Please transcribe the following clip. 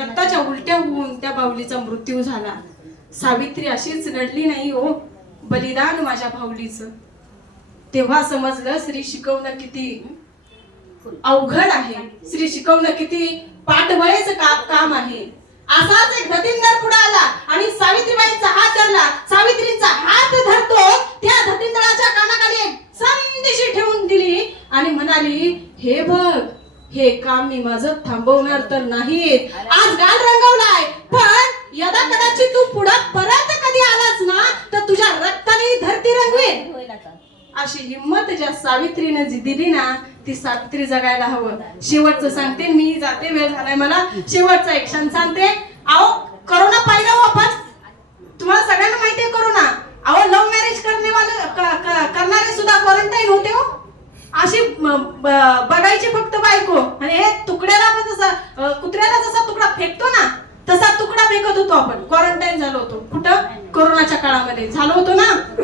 रक्ताच्या उलट्या होऊन त्या बाहुलीचा मृत्यू झाला. सावित्री अशीच रडली नाही हो, बलिदान माझ्या बाहुलीचं. तेव्हा समजलं स्त्री शिकवणं किती अवघड आहे, स्त्री शिकवणं किती पाठबळेचं काम आहे. असाच एक धतिंदर पुढे आला आणि सावित्रीबाईंचा हात धरला. सावित्रीचा हात धरतो त्या धतिंदराच्या कानाखाली एक संदेशी ठेवून दिली आणि म्हणाली, हे बघ, हे काम मी माझं थांबवणार तर नाहीत. आज गाल रंगवलाय, पण यदा कदाचित तू पुढे परत कधी आलास ना तर तुझ्या रक्ताने धरती रंगवेल. अशी हिम्मत ज्या सावित्रीने जी दिली ना, ती सावित्री जगायला हवं. शेवटचं सांगते, मी जाते, वेळ झालाय मला. शेवटचा एक क्षण सांगते. अहो, करोना पाहिलं हो आपण, तुम्हाला सगळ्यांना माहिती आहे करोना. अहो, लव्ह मॅरेज करणारे सुद्धा क्वारंटाईन होते हो. अशी बघायची फक्त बायको, आणि हे तुकड्याला जसा कुत्र्याला जसा तुकडा फेकतो ना तसा तुकडा फेकत होतो आपण. क्वारंटाईन झालो होतो. कुठं? कोरोनाच्या काळामध्ये झालो होतो ना.